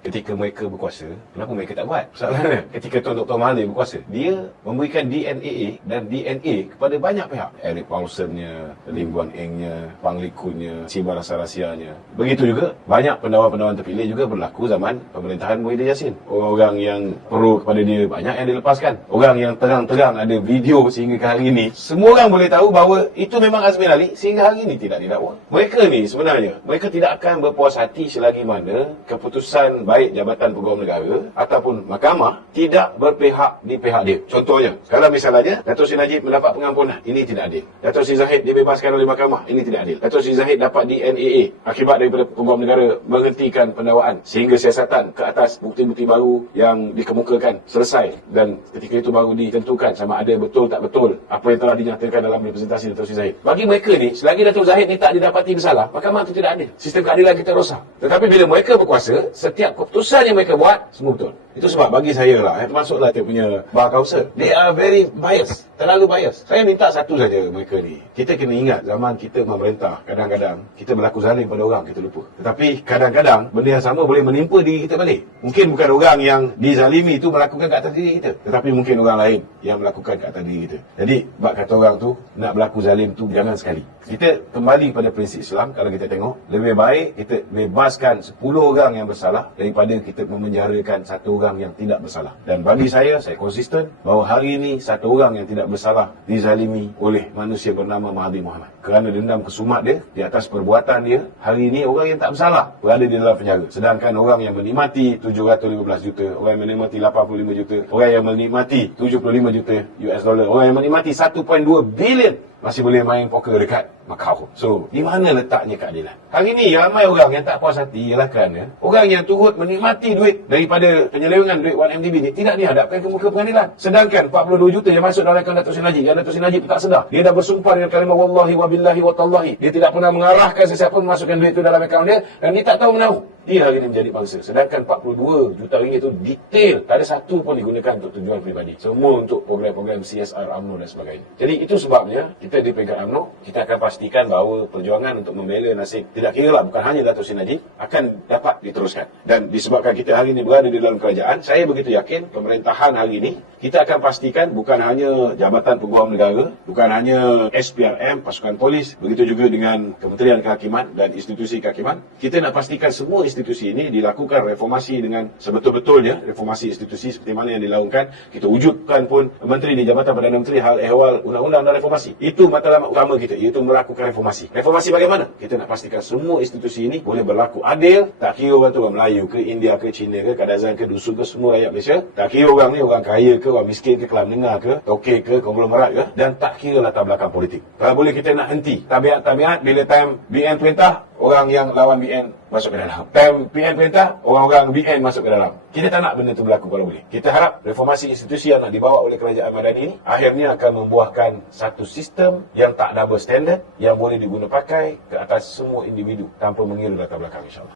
Ketika mereka berkuasa, kenapa mereka tak buat? Soalannya, ketika Tuan Dr. Mahathir berkuasa, dia memberikan DNAA dan DNA kepada banyak pihak. Eric Paulson-nya, Lim Guan Eng-nya, Pang Liku-nya, Sibar Rasa-Rahsianya. Begitu juga, banyak pendawan-pendawan terpilih juga berlaku zaman pemerintahan Muhyiddin Yassin. Orang-orang yang pro kepada dia, banyak yang dilepaskan. Orang yang terang-terang ada video sehingga ke hari ini, semua orang boleh tahu bahawa itu memang Azmin Ali, sehingga hari ini tidak didakwa. Mereka ni sebenarnya, mereka tidak akan berpuas hati selagi mana keputusan baik Jabatan Peguam Negara ataupun mahkamah tidak berpihak di pihak dia. Contohnya, kalau misalnya Dato' Sri Najib mendapat pengampunan, ini tidak adil. Dato' Sri Zahid dibebaskan oleh mahkamah, ini tidak adil. Dato' Sri Zahid dapat DNAA akibat daripada Peguam Negara menghentikan pendakwaan sehingga siasatan ke atas bukti-bukti baru yang dikemukakan selesai, dan ketika itu baru ditentukan sama ada betul tak betul apa yang telah dinyatakan dalam representasi Dato' Sri Zahid. Bagi mereka ni, selagi Dato' Zahid ni tak didapati bersalah, mahkamah itu tidak adil. Sistem keadilan kita rosak. Tetapi bila mereka berkuasa, setiap keputusan yang mereka buat semua betul. Itu sebab bagi saya lah, termasuklah dia punya bar kaunsel, they are very biased, terlalu biased. Saya minta satu saja mereka ni, kita kena ingat zaman kita memerintah, kadang-kadang kita berlaku zalim pada orang, kita lupa. Tetapi kadang-kadang benda yang sama boleh menimpa diri kita balik. Mungkin bukan orang yang dizalimi itu melakukan ke atas diri kita, tetapi mungkin orang lain yang melakukan ke atas diri kita. Jadi bab kata orang tu, nak berlaku zalim tu jangan sekali. Kita kembali pada prinsip Islam. Kalau kita tengok, lebih baik kita bebaskan 10 orang yang bersalah daripada kita memenjarakan satu orang yang tidak bersalah. Dan bagi saya konsisten bahawa hari ini satu orang yang tidak bersalah dizalimi oleh manusia bernama Mahathir Mohamad. Kerana dendam kesumat dia di atas perbuatan dia, hari ini orang yang tak bersalah berada di dalam penjara. Sedangkan orang yang menikmati 715 juta, orang yang menikmati 85 juta, orang yang menikmati 75 juta US dollar, orang yang menikmati 1.2 bilion masih boleh main poker dekat Macau. So, di mana letaknya keadilan? Hari ini ramai orang yang tak puas hati ialah kerana orang yang turut menikmati duit daripada penyelewengan duit 1MDB ni tidak dihadapkan ke muka pengadilan. Sedangkan 42 juta yang masuk dalam akaun Dato' Sri Najib, yang Dato' Sri Najib tak sedar. Dia dah bersumpah dengan kalimah wallahi wa billahi wa tallahi. Dia tidak pernah mengarahkan sesiapa memasukkan duit itu dalam akaun dia, dan dia tak tahu menaruh. Dia hari ini menjadi bangsa. Sedangkan 42 juta ringgit itu detail, tak ada satu pun digunakan untuk tujuan peribadi. Semua untuk program-program CSR UMNO dan sebagainya. Jadi itu sebabnya kita di peringkat UMNO, kita akan pastikan bahawa perjuangan untuk membela nasib, tidak kira lah, bukan hanya Dato' Sri Najib, akan dapat diteruskan. Dan disebabkan kita hari ini berada di dalam kerajaan, saya begitu yakin pemerintahan hari ini, kita akan pastikan bukan hanya Jabatan Peguam Negara, bukan hanya SPRM, pasukan polis, begitu juga dengan Kementerian Kehakiman dan institusi kehakiman. Kita nak pastikan semua institusi ini dilakukan reformasi dengan sebetul-betulnya, reformasi institusi seperti mana yang dilakukan. Kita wujudkan pun Menteri di Jabatan Perdana Menteri hal ehwal undang-undang dan reformasi. Itu matlamat utama kita, iaitu melakukan reformasi. Reformasi bagaimana? Kita nak pastikan semua institusi ini boleh berlaku adil, tak kira orang tu orang Melayu ke, India ke, Cina ke, Kadazan ke, Dusun ke, semua rakyat Malaysia. Tak kira orang ni orang kaya ke, orang miskin ke, kelas menengah ke, toke ke, konglomerat ke, dan tak kira latar belakang politik. Kalau boleh kita nak henti tabiat-tabiat bila time BN perintah, orang yang lawan BN masuk ke dalam. Time PN perintah, orang-orang BN masuk ke dalam. Kita tak nak benda itu berlaku kalau boleh. Kita harap reformasi institusi yang nak dibawa oleh Kerajaan Madani ini akhirnya akan membuahkan satu sistem yang tak double standard, yang boleh diguna pakai ke atas semua individu tanpa mengira latar belakang, insyaAllah.